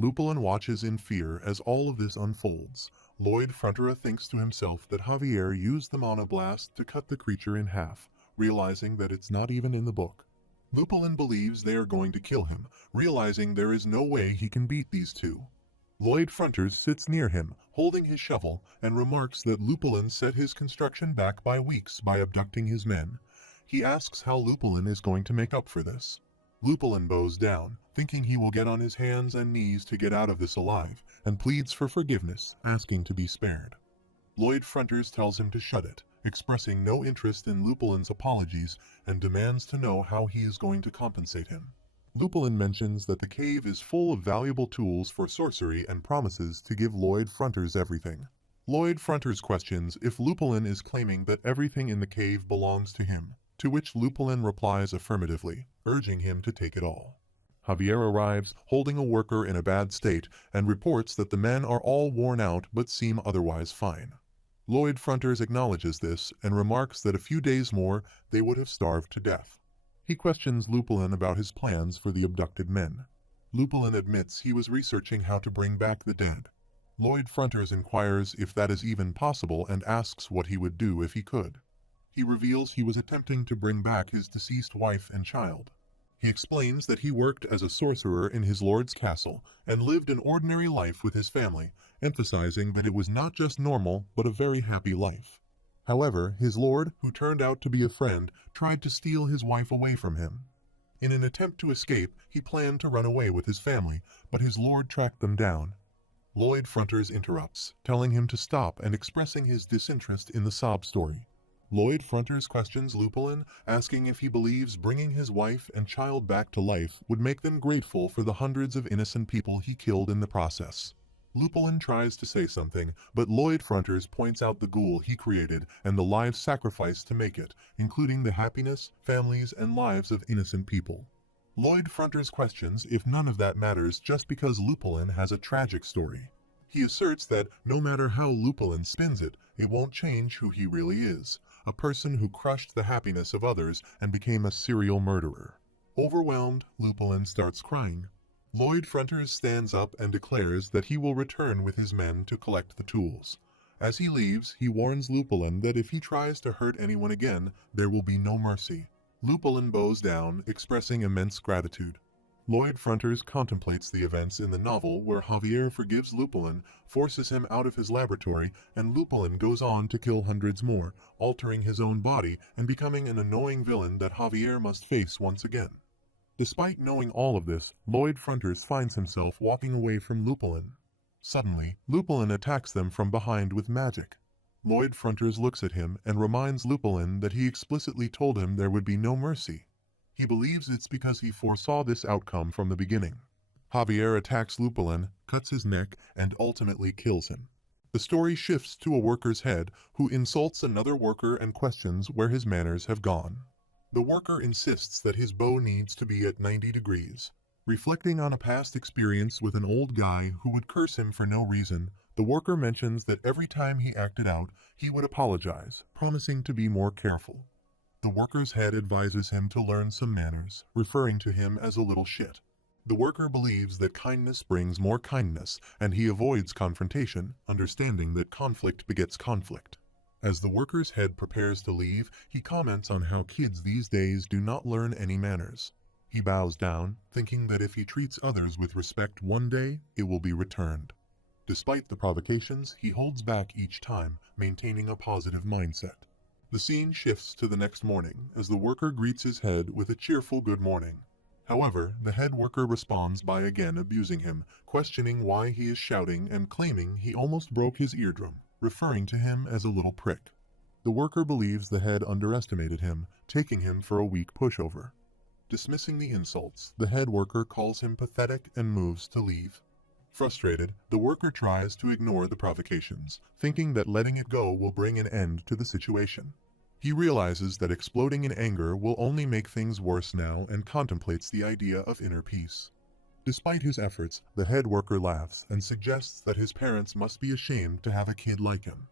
Lupulin watches in fear as all of this unfolds. Lloyd Frontera thinks to himself that Javier used the mana blast to cut the creature in half, realizing that it's not even in the book. Lupulin believes they are going to kill him, realizing there is no way he can beat these two. Lloyd Fronters sits near him, holding his shovel, and remarks that Lupulin set his construction back by weeks by abducting his men. He asks how Lupulin is going to make up for this. Lupulin bows down, thinking he will get on his hands and knees to get out of this alive, and pleads for forgiveness, asking to be spared. Lloyd Fronters tells him to shut it, expressing no interest in Lupulin's apologies and demands to know how he is going to compensate him. Lupulin mentions that the cave is full of valuable tools for sorcery and promises to give Lloyd Fronters everything. Lloyd Fronters questions if Lupulin is claiming that everything in the cave belongs to him, to which Lupulin replies affirmatively, urging him to take it all. Javier arrives, holding a worker in a bad state, and reports that the men are all worn out but seem otherwise fine. Lloyd Fronters acknowledges this and remarks that a few days more they would have starved to death. He questions Lupulin about his plans for the abducted men. Lupulin admits he was researching how to bring back the dead. Lloyd Fronters inquires if that is even possible and asks what he would do if he could. He reveals he was attempting to bring back his deceased wife and child. He explains that he worked as a sorcerer in his lord's castle and lived an ordinary life with his family, emphasizing that it was not just normal but a very happy life. However, his lord, who turned out to be a friend, tried to steal his wife away from him. In an attempt to escape, he planned to run away with his family, but his lord tracked them down. Lloyd Fronters interrupts, telling him to stop and expressing his disinterest in the sob story. Lloyd Fronters questions Lupulin, asking if he believes bringing his wife and child back to life would make them grateful for the hundreds of innocent people he killed in the process. Lupulin tries to say something, but Lloyd Fronters points out the ghoul he created and the lives sacrificed to make it, including the happiness, families, and lives of innocent people. Lloyd Fronters questions if none of that matters just because Lupulin has a tragic story. He asserts that no matter how Lupulin spins it, it won't change who he really is, a person who crushed the happiness of others and became a serial murderer. Overwhelmed, Lupulin starts crying. Lloyd Fronters stands up and declares that he will return with his men to collect the tools. As he leaves, he warns Lupulin that if he tries to hurt anyone again, there will be no mercy. Lupulin bows down, expressing immense gratitude. Lloyd Fronters contemplates the events in the novel where Javier forgives Lupulin, forces him out of his laboratory, and Lupulin goes on to kill hundreds more, altering his own body and becoming an annoying villain that Javier must face once again. Despite knowing all of this, Lloyd Fronters finds himself walking away from Lupulin. Suddenly, Lupulin attacks them from behind with magic. Lloyd Fronters looks at him and reminds Lupulin that he explicitly told him there would be no mercy. He believes it's because he foresaw this outcome from the beginning. Javier attacks Lupulin, cuts his neck, and ultimately kills him. The story shifts to a worker's head who insults another worker and questions where his manners have gone. The worker insists that his bow needs to be at 90 degrees. Reflecting on a past experience with an old guy who would curse him for no reason, the worker mentions that every time he acted out, he would apologize, promising to be more careful. The worker's head advises him to learn some manners, referring to him as a little shit. The worker believes that kindness brings more kindness, and he avoids confrontation, understanding that conflict begets conflict. As the worker's head prepares to leave, he comments on how kids these days do not learn any manners. He bows down, thinking that if he treats others with respect one day, it will be returned. Despite the provocations, he holds back each time, maintaining a positive mindset. The scene shifts to the next morning as the worker greets his head with a cheerful good morning. However, the head worker responds by again abusing him, questioning why he is shouting and claiming he almost broke his eardrum, referring to him as a little prick. The worker believes the head underestimated him, taking him for a weak pushover. Dismissing the insults, the head worker calls him pathetic and moves to leave. Frustrated, the worker tries to ignore the provocations, thinking that letting it go will bring an end to the situation. He realizes that exploding in anger will only make things worse now and contemplates the idea of inner peace. Despite his efforts, the head worker laughs and suggests that his parents must be ashamed to have a kid like him.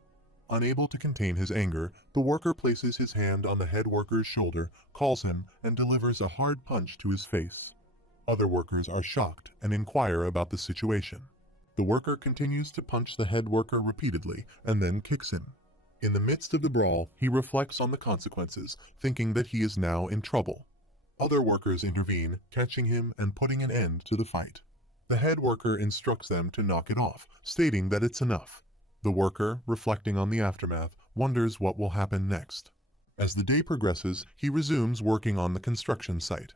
Unable to contain his anger, the worker places his hand on the head worker's shoulder, calls him, and delivers a hard punch to his face. Other workers are shocked and inquire about the situation. The worker continues to punch the head worker repeatedly and then kicks him. In the midst of the brawl, he reflects on the consequences, thinking that he is now in trouble. Other workers intervene, catching him and putting an end to the fight. The head worker instructs them to knock it off, stating that it's enough. The worker, reflecting on the aftermath, wonders what will happen next. As the day progresses, he resumes working on the construction site.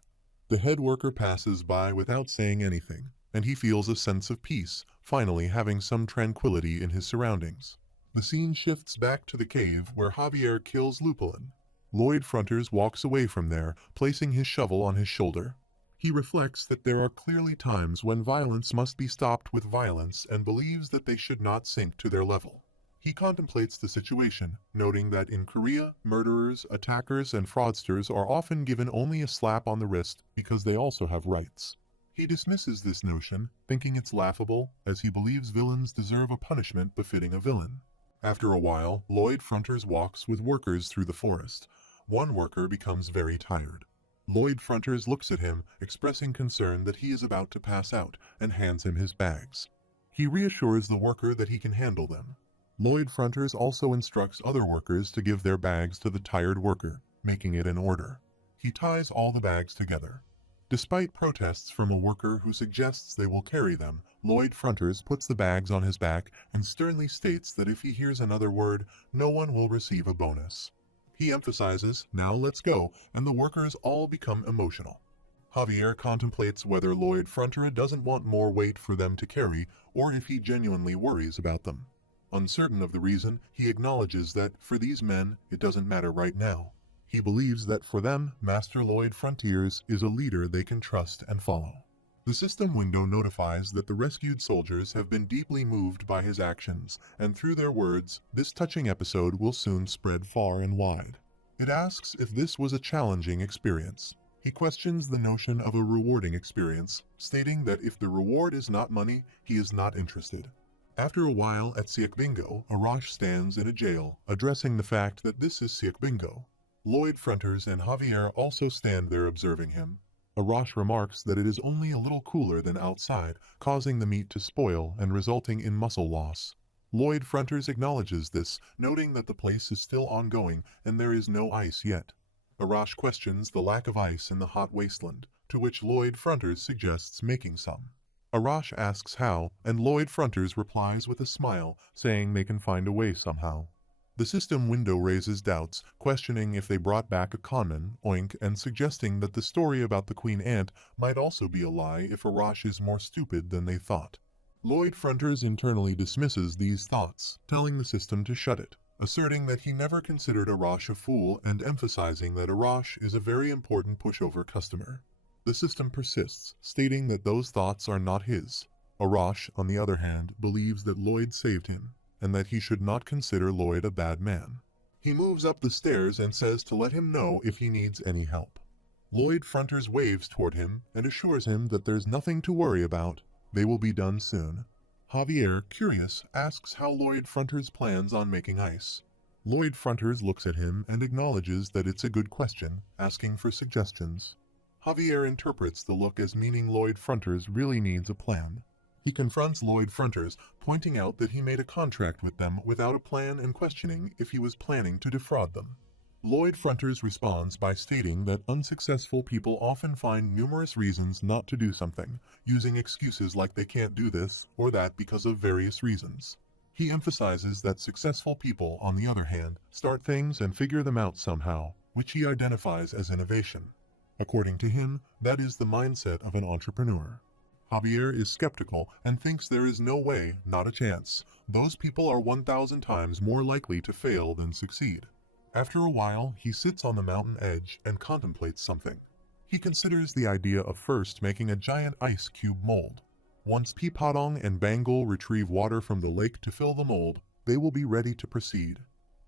The head worker passes by without saying anything, and he feels a sense of peace, finally having some tranquility in his surroundings. The scene shifts back to the cave where Javier kills Lupulin. Lloyd Fronters walks away from there, placing his shovel on his shoulder. He reflects that there are clearly times when violence must be stopped with violence and believes that they should not sink to their level. He contemplates the situation, noting that in Korea, murderers, attackers, and fraudsters are often given only a slap on the wrist because they also have rights. He dismisses this notion, thinking it's laughable, as he believes villains deserve a punishment befitting a villain. After a while, Lloyd Fronters walks with workers through the forest. One worker becomes very tired. Lloyd Fronters looks at him, expressing concern that he is about to pass out, and hands him his bags. He reassures the worker that he can handle them. Lloyd Fronters also instructs other workers to give their bags to the tired worker, making it an order. He ties all the bags together. Despite protests from a worker who suggests they will carry them, Lloyd Fronters puts the bags on his back and sternly states that if he hears another word, no one will receive a bonus. He emphasizes, "Now let's go," and the workers all become emotional. Javier contemplates whether Lloyd Frontera doesn't want more weight for them to carry, or if he genuinely worries about them. Uncertain of the reason, he acknowledges that, for these men, it doesn't matter right now. He believes that for them, Master Lloyd Frontiers is a leader they can trust and follow. The system window notifies that the rescued soldiers have been deeply moved by his actions, and through their words, this touching episode will soon spread far and wide. It asks if this was a challenging experience. He questions the notion of a rewarding experience, stating that if the reward is not money, he is not interested. After a while at Siak Bingo, Arash stands in a jail, addressing the fact that this is Siak Bingo. Lloyd Fronters and Javier also stand there observing him. Arash remarks that it is only a little cooler than outside, causing the meat to spoil and resulting in muscle loss. Lloyd Fronters acknowledges this, noting that the place is still ongoing and there is no ice yet. Arash questions the lack of ice in the hot wasteland, to which Lloyd Fronters suggests making some. Arash asks how, and Lloyd Fronters replies with a smile, saying they can find a way somehow. The system window raises doubts, questioning if they brought back a conman, Oink, and suggesting that the story about the Queen Ant might also be a lie if Arash is more stupid than they thought. Lloyd Fronters internally dismisses these thoughts, telling the system to shut it, asserting that he never considered Arash a fool and emphasizing that Arash is a very important pushover customer. The system persists, stating that those thoughts are not his. Arash, on the other hand, believes that Lloyd saved him, and that he should not consider Lloyd a bad man. He moves up the stairs and says to let him know if he needs any help. Lloyd Fronters waves toward him and assures him that there's nothing to worry about. They will be done soon. Javier, curious, asks how Lloyd Fronters plans on making ice. Lloyd Fronters looks at him and acknowledges that it's a good question, asking for suggestions. Javier interprets the look as meaning Lloyd Fronters really needs a plan. He confronts Lloyd Fronters, pointing out that he made a contract with them without a plan and questioning if he was planning to defraud them. Lloyd Fronters responds by stating that unsuccessful people often find numerous reasons not to do something, using excuses like they can't do this or that because of various reasons. He emphasizes that successful people, on the other hand, start things and figure them out somehow, which he identifies as innovation. According to him, that is the mindset of an entrepreneur. Javier is skeptical and thinks there is no way, not a chance. Those people are 1,000 times more likely to fail than succeed. After a while, he sits on the mountain edge and contemplates something. He considers the idea of first making a giant ice cube mold. Once Peepodong and Bangle retrieve water from the lake to fill the mold, they will be ready to proceed.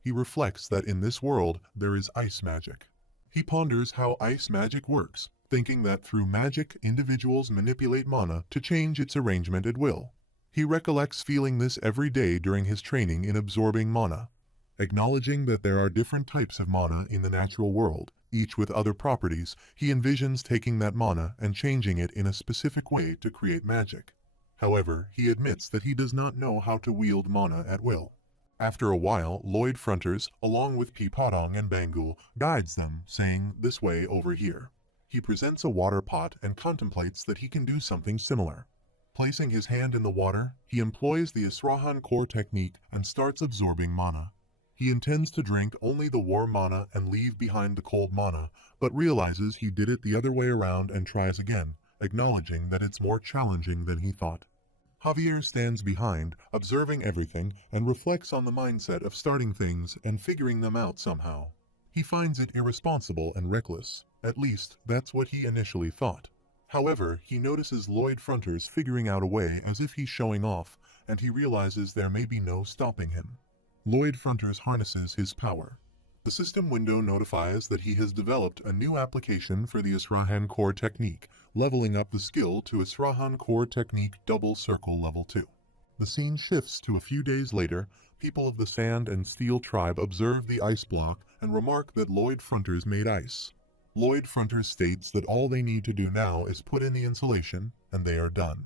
He reflects that in this world, there is ice magic. He ponders how ice magic works, thinking that through magic, individuals manipulate mana to change its arrangement at will. He recollects feeling this every day during his training in absorbing mana. Acknowledging that there are different types of mana in the natural world, each with other properties. He envisions taking that mana and changing it in a specific way to create magic. However, he admits that he does not know how to wield mana at will. After a while, Lloyd Fronters, along with Peepodong and Bangul, guides them, saying, "This way over here." He presents a water pot and contemplates that he can do something similar. Placing his hand in the water, he employs the Asurahan core technique and starts absorbing mana. He intends to drink only the warm mana and leave behind the cold mana, but realizes he did it the other way around and tries again, acknowledging that it's more challenging than he thought. Javier stands behind, observing everything, and reflects on the mindset of starting things and figuring them out somehow. He finds it irresponsible and reckless. At least, that's what he initially thought. However, he notices Lloyd Fronters figuring out a way as if he's showing off, and he realizes there may be no stopping him. Lloyd Fronters harnesses his power. The system window notifies that he has developed a new application for the Asurahan core technique, leveling up the skill to Asurahan core technique double circle level 2. The scene shifts to a few days later. People of the Sand and Steel tribe observe the ice block and remark that Lloyd Fronters made ice. Lloyd Fronters states that all they need to do now is put in the insulation, and they are done.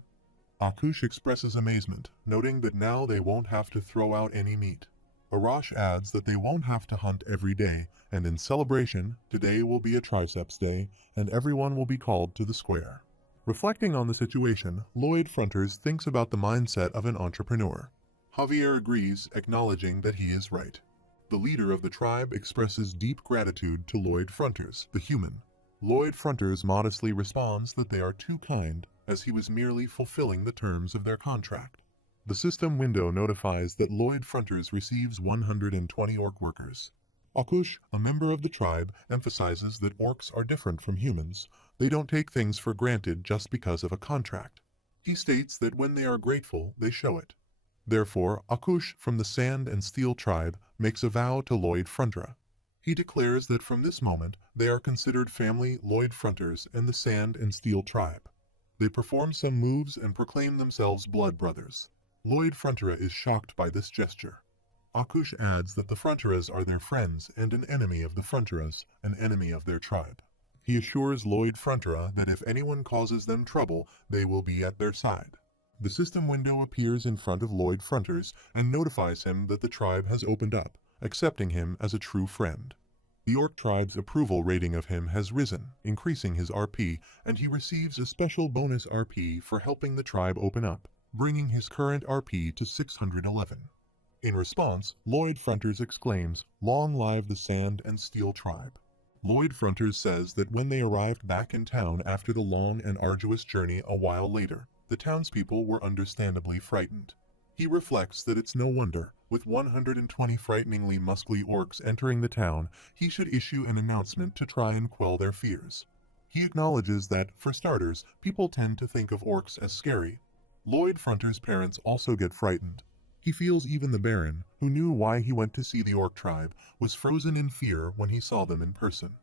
Akush expresses amazement, noting that now they won't have to throw out any meat. Arash adds that they won't have to hunt every day, and in celebration, today will be a triceps day, and everyone will be called to the square. Reflecting on the situation, Lloyd Fronters thinks about the mindset of an entrepreneur. Javier agrees, acknowledging that he is right. The leader of the tribe expresses deep gratitude to Lloyd Fronters, the human. Lloyd Fronters modestly responds that they are too kind, as he was merely fulfilling the terms of their contract. The system window notifies that Lloyd Fronters receives 120 orc workers. Akush, a member of the tribe, emphasizes that orcs are different from humans. They don't take things for granted just because of a contract. He states that when they are grateful, they show it. Therefore, Akush from the Sand and Steel tribe makes a vow to Lloyd Frontra. He declares that from this moment, they are considered family Lloyd Fronters and the Sand and Steel tribe. They perform some moves and proclaim themselves blood brothers. Lloyd Frontera is shocked by this gesture. Akush adds that the Fronteras are their friends and an enemy of the Fronteras, an enemy of their tribe. He assures Lloyd Frontera that if anyone causes them trouble, they will be at their side. The system window appears in front of Lloyd Fronters and notifies him that the tribe has opened up, accepting him as a true friend. The Orc tribe's approval rating of him has risen, increasing his RP, and he receives a special bonus RP for helping the tribe open up, bringing his current RP to 611. In response, Lloyd Fronters exclaims, "Long live the Sand and Steel tribe." Lloyd Fronters says that when they arrived back in town after the long and arduous journey a while later, the townspeople were understandably frightened. He reflects that it's no wonder, with 120 frighteningly muscly orcs entering the town, he should issue an announcement to try and quell their fears. He acknowledges that, for starters, people tend to think of orcs as scary. Lloyd Fronters' parents also get frightened. He feels even the Baron, who knew why he went to see the orc tribe, was frozen in fear when he saw them in person.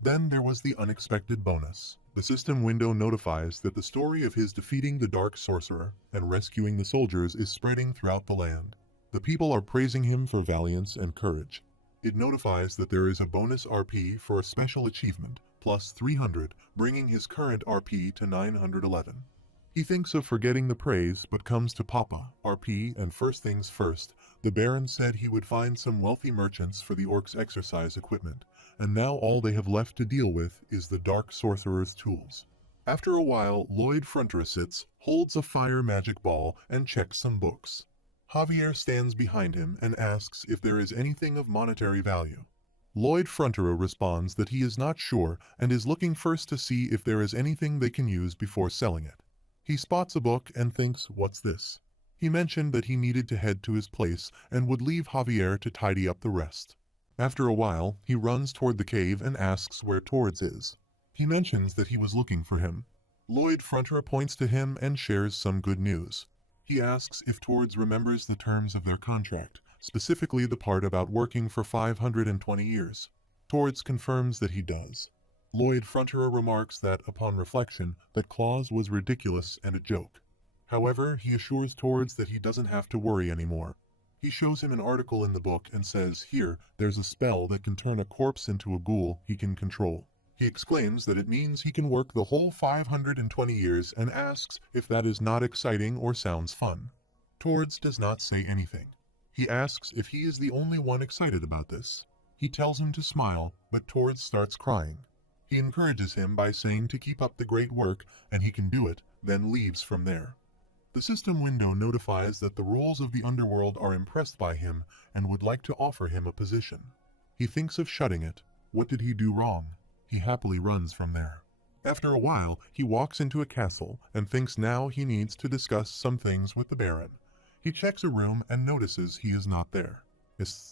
Then there was the unexpected bonus. The system window notifies that the story of his defeating the Dark Sorcerer and rescuing the soldiers is spreading throughout the land. The people are praising him for valiance and courage. It notifies that there is a bonus RP for a special achievement, plus 300, bringing his current RP to 911. He thinks of forgetting the praise, but comes to Papa, RP, and first things first, the Baron said he would find some wealthy merchants for the orcs' exercise equipment, and now all they have left to deal with is the Dark Sorcerer's tools. After a while, Lloyd Frontera sits, holds a fire magic ball, and checks some books. Javier stands behind him and asks if there is anything of monetary value. Lloyd Frontera responds that he is not sure and is looking first to see if there is anything they can use before selling it. He spots a book and thinks, "What's this?" He mentioned that he needed to head to his place and would leave Javier to tidy up the rest. After a while, he runs toward the cave and asks where Tords is. He mentions that he was looking for him. Lloyd Frontera points to him and shares some good news. He asks if Tords remembers the terms of their contract, specifically the part about working for 520 years. Tords confirms that he does. Lloyd Frontera remarks that, upon reflection, that clause was ridiculous and a joke. However, he assures Tords that he doesn't have to worry anymore. He shows him an article in the book and says, "Here, there's a spell that can turn a corpse into a ghoul he can control." He exclaims that it means he can work the whole 520 years and asks if that is not exciting or sounds fun. Tords does not say anything. He asks if he is the only one excited about this. He tells him to smile, but Tords starts crying. He encourages him by saying to keep up the great work and he can do it, then leaves from there. The system window notifies that the rules of the underworld are impressed by him and would like to offer him a position. He thinks of shutting it. What did he do wrong? He happily runs from there. After a while, he walks into a castle and thinks now he needs to discuss some things with the Baron. He checks a room and notices he is not there.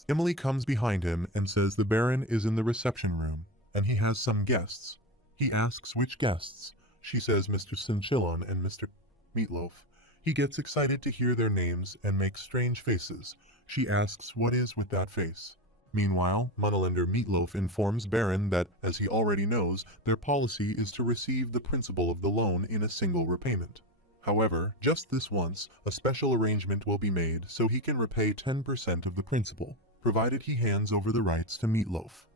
Emily comes behind him and says the Baron is in the reception room and he has some guests. He asks which guests. She says Mr. Sinchillon and Mr. Meatloaf. He gets excited to hear their names and makes strange faces. She asks what is with that face. Meanwhile, moneylender Meatloaf informs Baron that, as he already knows, their policy is to receive the principal of the loan in a single repayment. However, just this once, a special arrangement will be made so he can repay 10% of the principal, provided he hands over the rights to Meatloaf.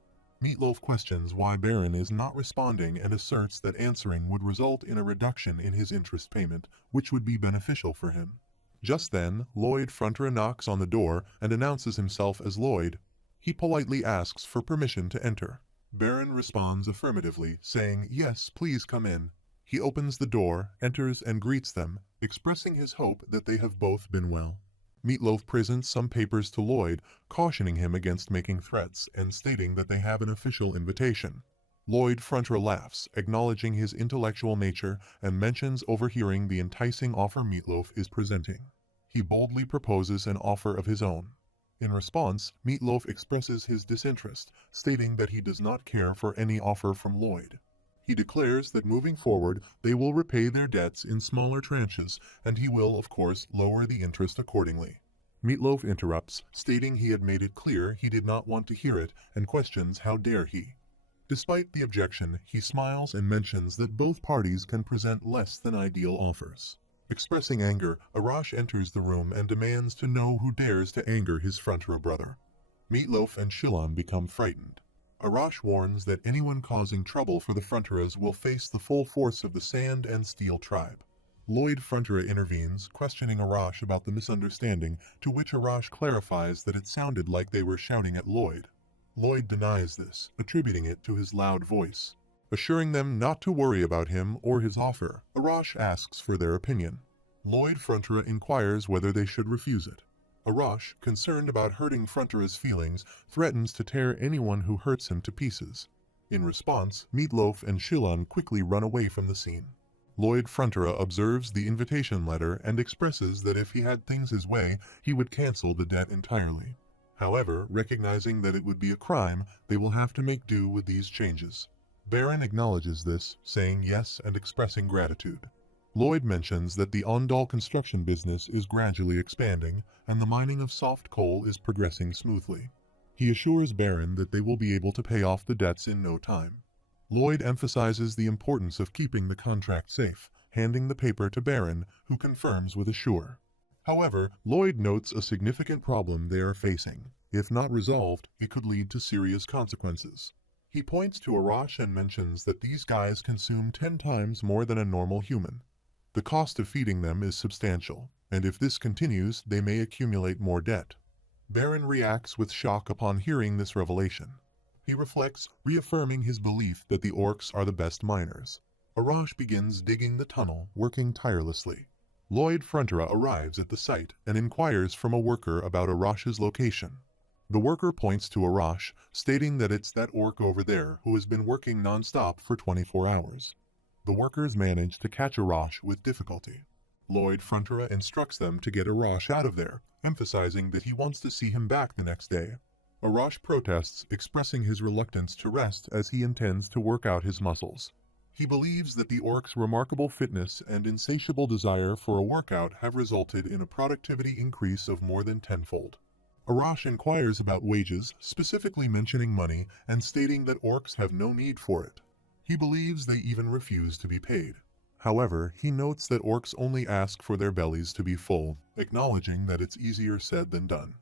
Meatloaf questions why Baron is not responding and asserts that answering would result in a reduction in his interest payment, which would be beneficial for him. Just then, Lloyd Fronterer knocks on the door and announces himself as Lloyd. He politely asks for permission to enter. Baron responds affirmatively, saying, "Yes, please come in." He opens the door, enters, and greets them, expressing his hope that they have both been well. Meatloaf presents some papers to Lloyd, cautioning him against making threats and stating that they have an official invitation. Lloyd Fronterer laughs, acknowledging his intellectual nature, and mentions overhearing the enticing offer Meatloaf is presenting. He boldly proposes an offer of his own. In response, Meatloaf expresses his disinterest, stating that he does not care for any offer from Lloyd. He declares that moving forward, they will repay their debts in smaller tranches, and he will, of course, lower the interest accordingly. Meatloaf interrupts, stating he had made it clear he did not want to hear it, and questions how dare he. Despite the objection, he smiles and mentions that both parties can present less than ideal offers. Expressing anger, Arash enters the room and demands to know who dares to anger his Fronterer brother. Meatloaf and Shilon become frightened. Arash warns that anyone causing trouble for the Fronterers will face the full force of the Sand and Steel tribe. Lloyd Fronterer intervenes, questioning Arash about the misunderstanding, to which Arash clarifies that it sounded like they were shouting at Lloyd. Lloyd denies this, attributing it to his loud voice. Assuring them not to worry about him or his offer, Arash asks for their opinion. Lloyd Fronterer inquires whether they should refuse it. Arash, concerned about hurting Fronterer's feelings, threatens to tear anyone who hurts him to pieces. In response, Meatloaf and Shilon quickly run away from the scene. Lloyd Fronterer observes the invitation letter and expresses that if he had things his way, he would cancel the debt entirely. However, recognizing that it would be a crime, they will have to make do with these changes. Baron acknowledges this, saying yes and expressing gratitude. Lloyd mentions that the Ondal construction business is gradually expanding, and the mining of soft coal is progressing smoothly. He assures Baron that they will be able to pay off the debts in no time. Lloyd emphasizes the importance of keeping the contract safe, handing the paper to Baron, who confirms with a sure. However, Lloyd notes a significant problem they are facing. If not resolved, it could lead to serious consequences. He points to Arash and mentions that these guys consume 10 times more than a normal human. The cost of feeding them is substantial, and if this continues, they may accumulate more debt. Baron reacts with shock upon hearing this revelation. He reflects, reaffirming his belief that the orcs are the best miners. Arash begins digging the tunnel, working tirelessly. Lloyd Fronterer arrives at the site and inquires from a worker about Arash's location. The worker points to Arash, stating that it's that orc over there who has been working non-stop for 24 hours. The workers manage to catch Arash with difficulty. Lloyd Fronterer instructs them to get Arash out of there, emphasizing that he wants to see him back the next day. Arash protests, expressing his reluctance to rest as he intends to work out his muscles. He believes that the orc's remarkable fitness and insatiable desire for a workout have resulted in a productivity increase of more than tenfold. Arash inquires about wages, specifically mentioning money and stating that orcs have no need for it. He believes they even refuse to be paid. However, he notes that orcs only ask for their bellies to be full, acknowledging that it's easier said than done.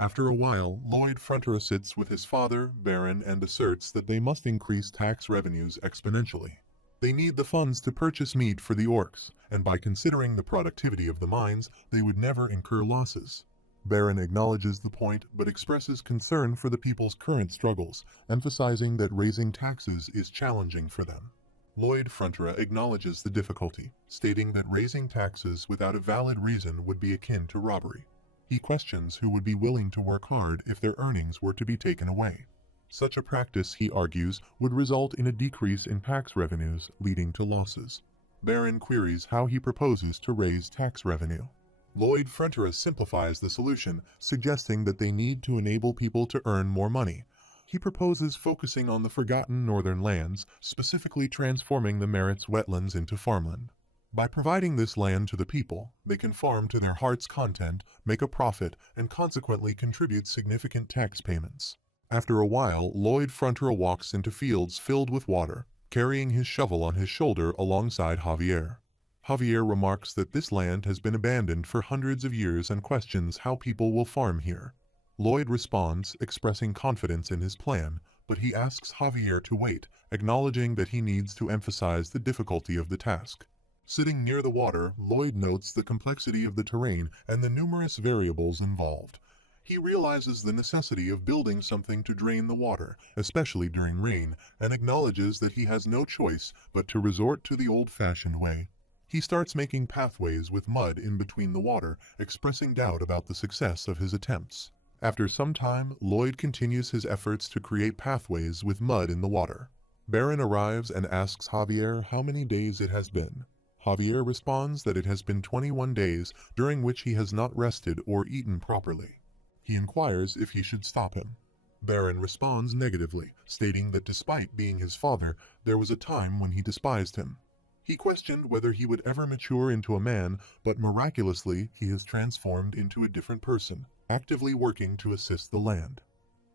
After a while, Lloyd Fronterer sits with his father, Baron, and asserts that they must increase tax revenues exponentially. They need the funds to purchase meat for the orcs, and by considering the productivity of the mines, they would never incur losses. Baron acknowledges the point but expresses concern for the people's current struggles, emphasizing that raising taxes is challenging for them. Lloyd Fronterer acknowledges the difficulty, stating that raising taxes without a valid reason would be akin to robbery. He questions who would be willing to work hard if their earnings were to be taken away. Such a practice, he argues, would result in a decrease in tax revenues, leading to losses. Baron queries how he proposes to raise tax revenue. Lloyd Fronterer simplifies the solution, suggesting that they need to enable people to earn more money. He proposes focusing on the forgotten northern lands, specifically transforming the Merit's wetlands into farmland. By providing this land to the people, they can farm to their heart's content, make a profit, and consequently contribute significant tax payments. After a while, Lloyd Fronterer walks into fields filled with water, carrying his shovel on his shoulder alongside Javier. Javier remarks that this land has been abandoned for hundreds of years and questions how people will farm here. Lloyd responds, expressing confidence in his plan, but he asks Javier to wait, acknowledging that he needs to emphasize the difficulty of the task. Sitting near the water, Lloyd notes the complexity of the terrain and the numerous variables involved. He realizes the necessity of building something to drain the water, especially during rain, and acknowledges that he has no choice but to resort to the old-fashioned way. He starts making pathways with mud in between the water, expressing doubt about the success of his attempts. After some time, Lloyd continues his efforts to create pathways with mud in the water. Baron arrives and asks Javier how many days it has been. Javier responds that it has been 21 days, during which he has not rested or eaten properly. He inquires if he should stop him. Baron responds negatively, stating that despite being his father, there was a time when he despised him. He questioned whether he would ever mature into a man, but miraculously he has transformed into a different person, actively working to assist the land.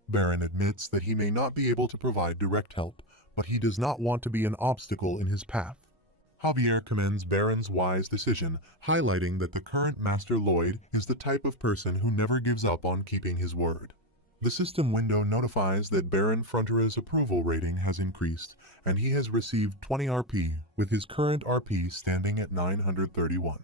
Baron admits that he may not be able to provide direct help, but he does not want to be an obstacle in his path. Javier commends Baron's wise decision, highlighting that the current Master Lloyd is the type of person who never gives up on keeping his word. The system window notifies that Baron Fronterer's approval rating has increased, and he has received 20 RP, with his current RP standing at 931.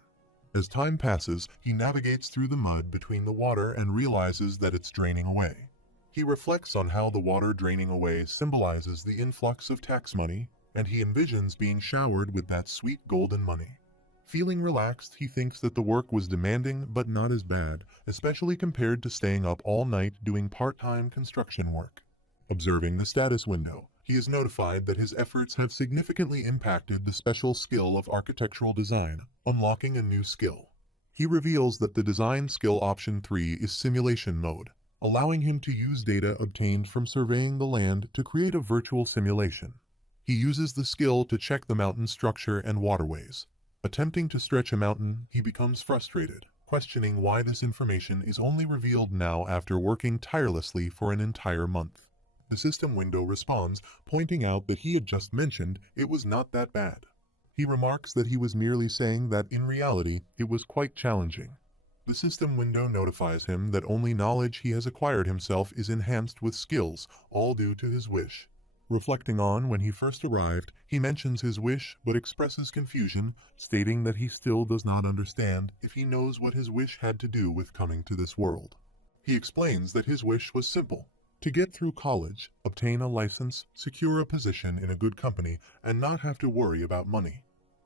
As time passes, he navigates through the mud between the water and realizes that it's draining away. He reflects on how the water draining away symbolizes the influx of tax money, and he envisions being showered with that sweet golden money. Feeling relaxed, he thinks that the work was demanding but not as bad, especially compared to staying up all night doing part-time construction work. Observing the status window, he is notified that his efforts have significantly impacted the special skill of architectural design, unlocking a new skill. He reveals that the design skill option 3 is simulation mode, allowing him to use data obtained from surveying the land to create a virtual simulation. He uses the skill to check the mountain structure and waterways. Attempting to stretch a mountain, he becomes frustrated, questioning why this information is only revealed now after working tirelessly for an entire month. The system window responds, pointing out that he had just mentioned it was not that bad. He remarks that he was merely saying that in reality it was quite challenging. The system window notifies him that only knowledge he has acquired himself is enhanced with skills, all due to his wish. Reflecting on when he first arrived, he mentions his wish but expresses confusion, stating that he still does not understand if he knows what his wish had to do with coming to this world. He explains that his wish was simple: to get through college, obtain a license, secure a position in a good company, and not have to worry about money.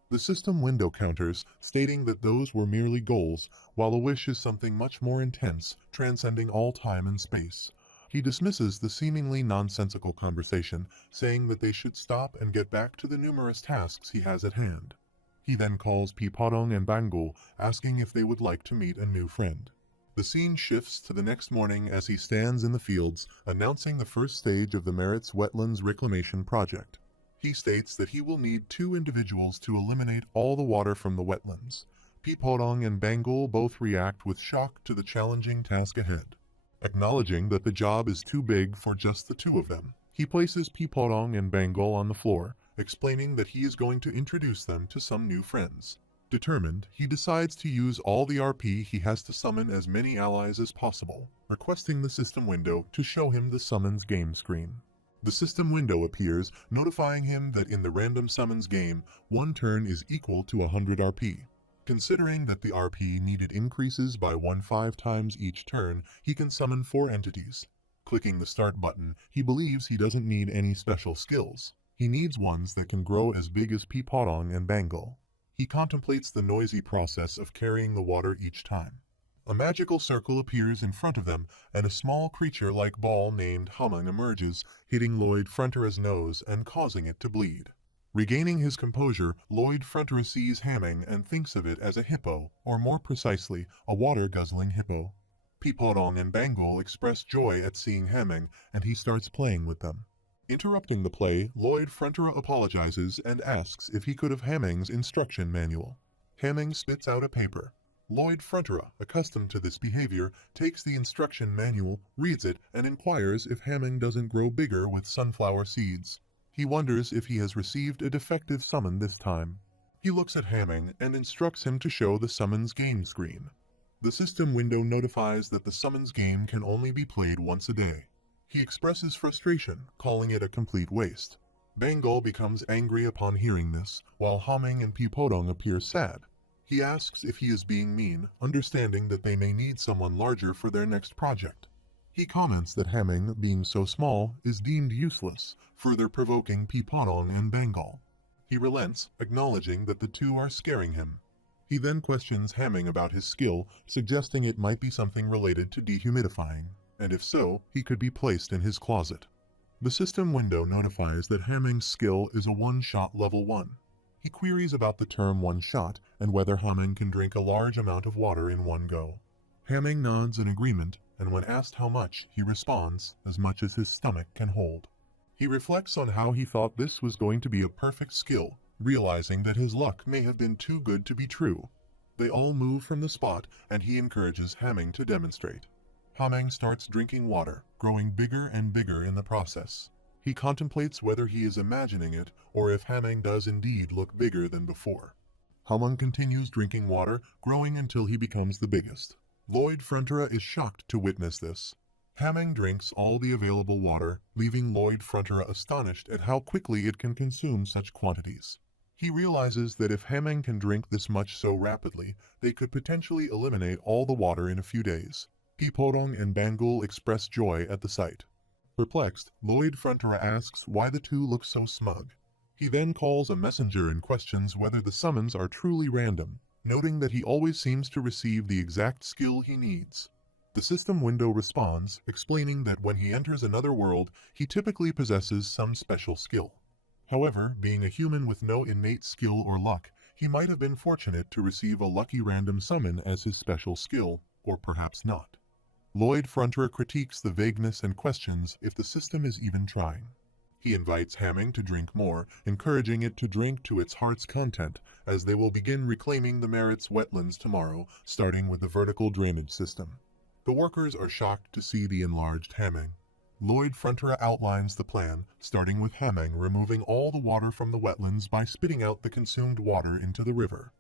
The system window counters, stating that those were merely goals, while a wish is something much more intense, transcending all time and space. He dismisses the seemingly nonsensical conversation, saying that they should stop and get back to the numerous tasks he has at hand. He then calls Piparong and Bangul, asking if they would like to meet a new friend. The scene shifts to the next morning as he stands in the fields, announcing the first stage of the Merit's Wetlands Reclamation Project. He states that he will need 2 individuals to eliminate all the water from the wetlands. Piparong and Bangul both react with shock to the challenging task ahead. Acknowledging that the job is too big for just the 2 of them, he places Piparong and Bangul on the floor, explaining that he is going to introduce them to some new friends. Determined, he decides to use all the RP he has to summon as many allies as possible, requesting the system window to show him the summons game screen. The system window appears, notifying him that in the random summons game, one turn is equal to 100 RP. Considering that the RP needed increases by 1/5 times each turn, he can summon 4 entities. Clicking the start button, he believes he doesn't need any special skills. He needs ones that can grow as big as Peepodong and Bangle. He contemplates the noisy process of carrying the water each time. A magical circle appears in front of them, and a small creature-like ball named Humming emerges, hitting Lloyd Frontera's nose and causing it to bleed. Regaining his composure, Lloyd Frontera sees Hamming and thinks of it as a hippo, or more precisely, a water-guzzling hippo. Peepodong and Bangle express joy at seeing Hamming, and he starts playing with them. Interrupting the play, Lloyd Frontera apologizes and asks if he could have Hamming's instruction manual. Hamming spits out a paper. Lloyd Frontera, accustomed to this behavior, takes the instruction manual, reads it, and inquires if Hamming doesn't grow bigger with sunflower seeds. He wonders if he has received a defective summon this time. He looks at Hamming and instructs him to show the summons game screen. The system window notifies that the summons game can only be played once a day. He expresses frustration, calling it a complete waste. Bangle becomes angry upon hearing this, while Hamming and Peepodong appear sad. He asks if he is being mean, understanding that they may need someone larger for their next project. He comments that Hamming, being so small, is deemed useless, further provoking Peepodong and Bangle. He relents, acknowledging that the two are scaring him. He then questions Hamming about his skill, suggesting it might be something related to dehumidifying, and if so, he could be placed in his closet. The system window notifies that Hamming's skill is a one-shot level 1. He queries about the term one-shot and whether Hamming can drink a large amount of water in one go. Hamming nods in agreement, and when asked how much, he responds, as much as his stomach can hold. He reflects on how he thought this was going to be a perfect skill, realizing that his luck may have been too good to be true. They all move from the spot, and he encourages Hamming to demonstrate. Hamming starts drinking water, growing bigger and bigger in the process. He contemplates whether he is imagining it, or if Hamming does indeed look bigger than before. Hamming continues drinking water, growing until he becomes the biggest. Lloyd Frontera is shocked to witness this. Hamming drinks all the available water, leaving Lloyd Frontera astonished at how quickly it can consume such quantities. He realizes that if Hamming can drink this much so rapidly, they could potentially eliminate all the water in a few days. Peepodong and Bangle express joy at the sight. Perplexed, Lloyd Frontera asks why the two look so smug. He then calls a messenger and questions whether the summons are truly random, noting that he always seems to receive the exact skill he needs. The system window responds, explaining that when he enters another world, he typically possesses some special skill. However, being a human with no innate skill or luck, he might have been fortunate to receive a lucky random summon as his special skill, or perhaps not. Lloyd Frontera critiques the vagueness and questions if the system is even trying. He invites Hamming to drink more, encouraging it to drink to its heart's content, as they will begin reclaiming the Merit's wetlands tomorrow, starting with the vertical drainage system. The workers are shocked to see the enlarged Hamming. Lloyd Frontera outlines the plan, starting with Hamming removing all the water from the wetlands by spitting out the consumed water into the river.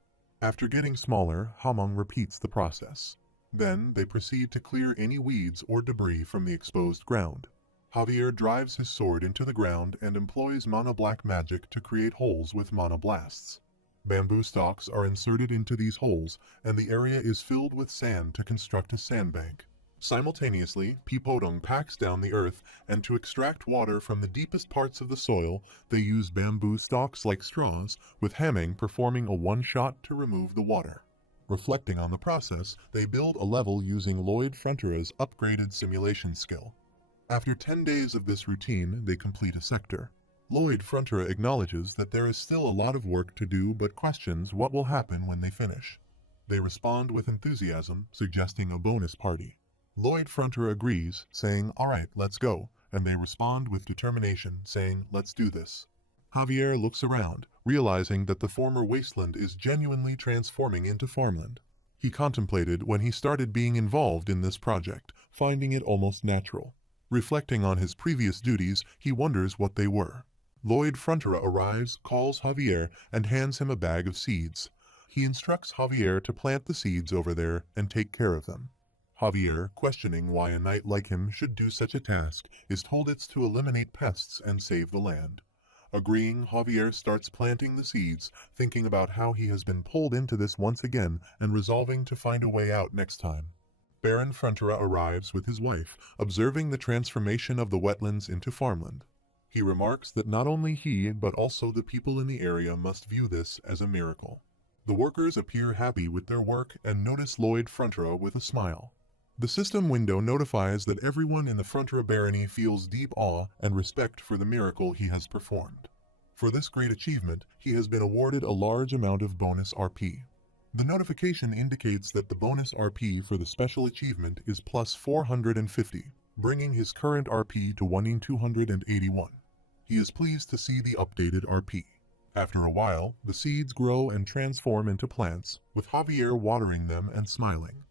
After getting smaller, Hamming repeats the process. Then they proceed to clear any weeds or debris from the exposed ground. Javier drives his sword into the ground and employs mana black magic to create holes with mana blasts. Bamboo stalks are inserted into these holes, and the area is filled with sand to construct a sandbank. Simultaneously, Peepodong packs down the earth, and to extract water from the deepest parts of the soil, they use bamboo stalks like straws, with Hamming performing a one-shot to remove the water. Reflecting on the process, they build a level using Lloyd Frontera's upgraded simulation skill. After 10 days of this routine, they complete a sector. Lloyd Frontera acknowledges that there is still a lot of work to do but questions what will happen when they finish. They respond with enthusiasm, suggesting a bonus party. Lloyd Frontera agrees, saying, "Alright, let's go," and they respond with determination, saying, "Let's do this." Javier looks around, realizing that the former wasteland is genuinely transforming into farmland. He contemplated when he started being involved in this project, finding it almost natural. Reflecting on his previous duties, he wonders what they were. Lloyd Frontera arrives, calls Javier, and hands him a bag of seeds. He instructs Javier to plant the seeds over there and take care of them. Javier, questioning why a knight like him should do such a task, is told it's to eliminate pests and save the land. Agreeing, Javier starts planting the seeds, thinking about how he has been pulled into this once again and resolving to find a way out next time. Baron Frontera arrives with his wife, observing the transformation of the wetlands into farmland. He remarks that not only he but also the people in the area must view this as a miracle. The workers appear happy with their work and notice Lloyd Frontera with a smile. The system window notifies that everyone in the Frontera barony feels deep awe and respect for the miracle he has performed. For this great achievement, he has been awarded a large amount of bonus RP. The notification indicates that the bonus RP for the special achievement is plus 450, bringing his current RP to 1,281. He is pleased to see the updated RP. After a while, the seeds grow and transform into plants, with Javier watering them and smiling.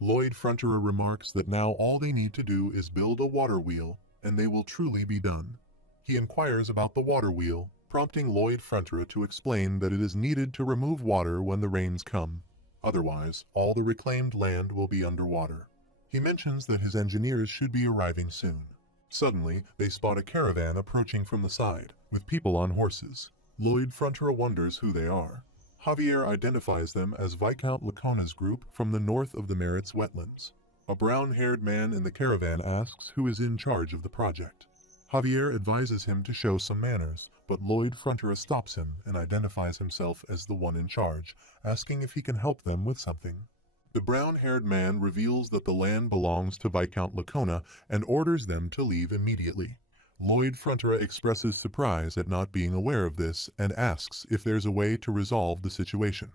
Lloyd Frontera remarks that now all they need to do is build a water wheel, and they will truly be done. He inquires about the water wheel, prompting Lloyd Frontera to explain that it is needed to remove water when the rains come. Otherwise, all the reclaimed land will be underwater. He mentions that his engineers should be arriving soon. Suddenly, they spot a caravan approaching from the side, with people on horses. Lloyd Frontera wonders who they are. Javier identifies them as Viscount Lacona's group from the north of the Merits wetlands. A brown-haired man in the caravan asks who is in charge of the project. Javier advises him to show some manners, but Lloyd Frontera stops him and identifies himself as the one in charge, asking if he can help them with something. The brown-haired man reveals that the land belongs to Viscount Lacona and orders them to leave immediately. Lloyd Frontera expresses surprise at not being aware of this and asks if there's a way to resolve the situation.